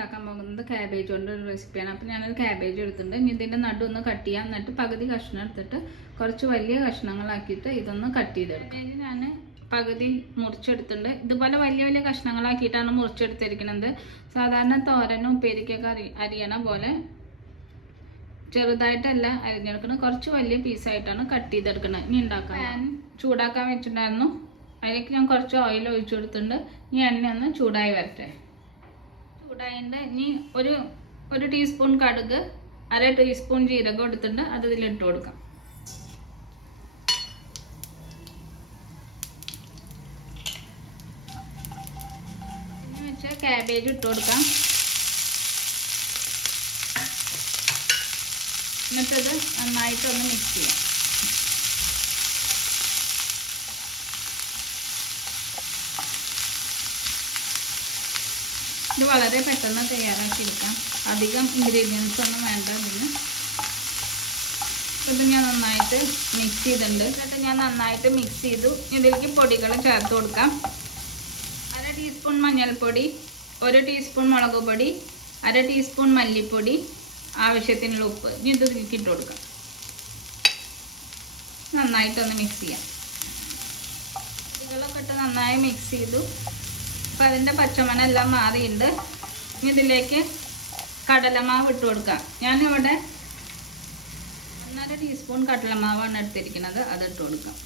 ഉണ്ടാക്കാൻ പോകുന്നത് ക്യാബേജ് കൊണ്ട് ഒരു റെസിപ്പിയാണ് അപ്പോൾ ഞാനൊരു ക്യാബേജ് എടുത്തിട്ടുണ്ട്. ഇനി ഇതിന്റെ നടു ഒന്ന് കട്ട് ചെയ്യാം. എന്നിട്ട് പകുതി കഷ്ണം എടുത്തിട്ട് കുറച്ച് വലിയ കഷ്ണങ്ങളാക്കിയിട്ട് ഇതൊന്ന് കട്ട് ചെയ്തെടുക്കാം. ഞാൻ പകുതി മുറിച്ചെടുത്തിട്ടുണ്ട്. ഇതുപോലെ വലിയ വലിയ കഷ്ണങ്ങളാക്കിയിട്ടാണ് മുറിച്ചെടുത്തിരിക്കുന്നത്. സാധാരണ തോരനും ഉപ്പേരിക്കൊക്കെ അരി അരിയണ പോലെ ചെറുതായിട്ടല്ല അരിഞ്ഞെടുക്കണം കുറച്ച് വലിയ പീസായിട്ടാണ് കട്ട് ചെയ്തെടുക്കുന്നത് ഇനി ഉണ്ടാക്കാം. പാൻ ചൂടാക്കാൻ വെച്ചിട്ടുണ്ടായിരുന്നു. അതിലേക്ക് ഞാൻ കുറച്ച് ഓയിൽ ഒഴിച്ചു കൊടുത്തിട്ടുണ്ട്. ഇനി എണ്ണ ഒന്ന് ചൂടായി വരട്ടെ. ചൂടായിട്ട് ഇനി ഒരു ഒരു ടീസ്പൂൺ കടുക് അര ടീസ്പൂൺ ജീരകം എടുത്തിട്ടുണ്ട് അത് ഇതിലിട്ട് കൊടുക്കാം. ഇനി വെച്ച ക്യാബേജ് ഇട്ട് കൊടുക്കാം. എന്നിട്ടത് നന്നായിട്ടൊന്ന് മിക്സ് ചെയ്യാം. ഇത് വളരെ പെട്ടെന്ന് തയ്യാറാക്കിയെടുക്കാം. അധികം ഇൻഗ്രീഡിയൻസ് ഒന്നും വേണ്ട ഇതിന്. ഇത് ഞാൻ നന്നായിട്ട് മിക്സ് ചെയ്തിട്ടുണ്ട്. എന്നിട്ട് ഞാൻ നന്നായിട്ട് മിക്സ് ചെയ്തു. ഇതിലേക്ക് പൊടികൾ ചേർത്ത് കൊടുക്കാം. അര ടീസ്പൂൺ മഞ്ഞൾപ്പൊടി ഒരു ടീസ്പൂൺ മുളക് പൊടി അര ടീസ്പൂൺ മല്ലിപ്പൊടി ആവശ്യത്തിനുള്ള ഉപ്പ്. ഇനി ഇത് ഇതിലേക്ക് ഇട്ട് കൊടുക്കാം. നന്നായിട്ടൊന്ന് മിക്സ് ചെയ്യാം. പൊടികളൊക്കെ ഇട്ട് നന്നായി മിക്സ് ചെയ്തു. അപ്പം അതിന്റെ പച്ചമണം എല്ലാം മാറിയിട്ടുണ്ട് ഇനി ഇതിലേക്ക് കടലമാവ് ഇട്ട് കൊടുക്കാം. ഞാനിവിടെ ഒന്നര ടീസ്പൂൺ കടലമാവാണ് എടുത്തിരിക്കുന്നത്. അത് ഇട്ട് കൊടുക്കാം.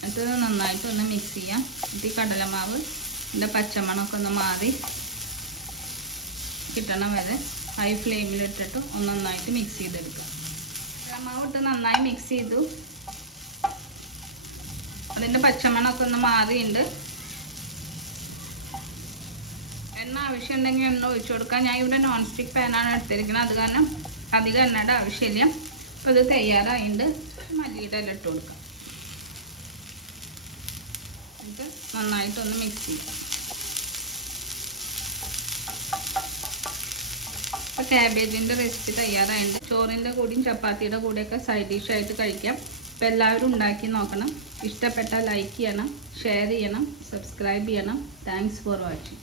എന്നിട്ട് നന്നായിട്ട് ഒന്ന് മിക്സ് ചെയ്യാം. ഇത് ഈ കടലമാവ് ഇതിന്റെ പച്ചമണമൊക്കെ ഒന്ന് മാറി കിട്ടണം വരെ. ഹൈ ഫ്ലെയിമിലിട്ടിട്ട് ഒന്ന് നന്നായിട്ട് മിക്സ് ചെയ്തെടുക്കാം. കടലമാവ് ഇട്ട് നന്നായി മിക്സ് ചെയ്തു. അതിന്റെ പച്ചമണമൊക്കെ ഒന്ന് മാറിയുണ്ട്. എണ്ണ ആവശ്യമുണ്ടെങ്കിൽ എണ്ണ ഒഴിച്ചു കൊടുക്കാം. ഞാൻ ഇവിടെ നോൺ സ്റ്റിക്ക് പാനാണ് എടുത്തിരിക്കുന്നത്. അത് കാരണം അധികം എണ്ണയുടെ ആവശ്യമില്ല. അപ്പോൾ ഇത് തയ്യാറായിട്ടുണ്ട് മല്ലിയുടെ എല്ലാം ഇട്ട് കൊടുക്കാം. ഇത് നന്നായിട്ടൊന്ന് മിക്സ് ചെയ്യാം. അപ്പോൾ ക്യാബേജിന്റെ റെസിപ്പി തയ്യാറായിട്ടുണ്ട് ചോറിന്റെ കൂടിയും ചപ്പാത്തിയുടെ കൂടെയൊക്കെ സൈഡ് ഡിഷായിട്ട് കഴിക്കാം. അപ്പോൾ എല്ലാവരും ഉണ്ടാക്കി നോക്കണം. ഇഷ്ടപ്പെട്ടാൽ ലൈക്ക് ചെയ്യണം ഷെയർ ചെയ്യണം സബ്സ്ക്രൈബ് ചെയ്യണം. Thanks for watching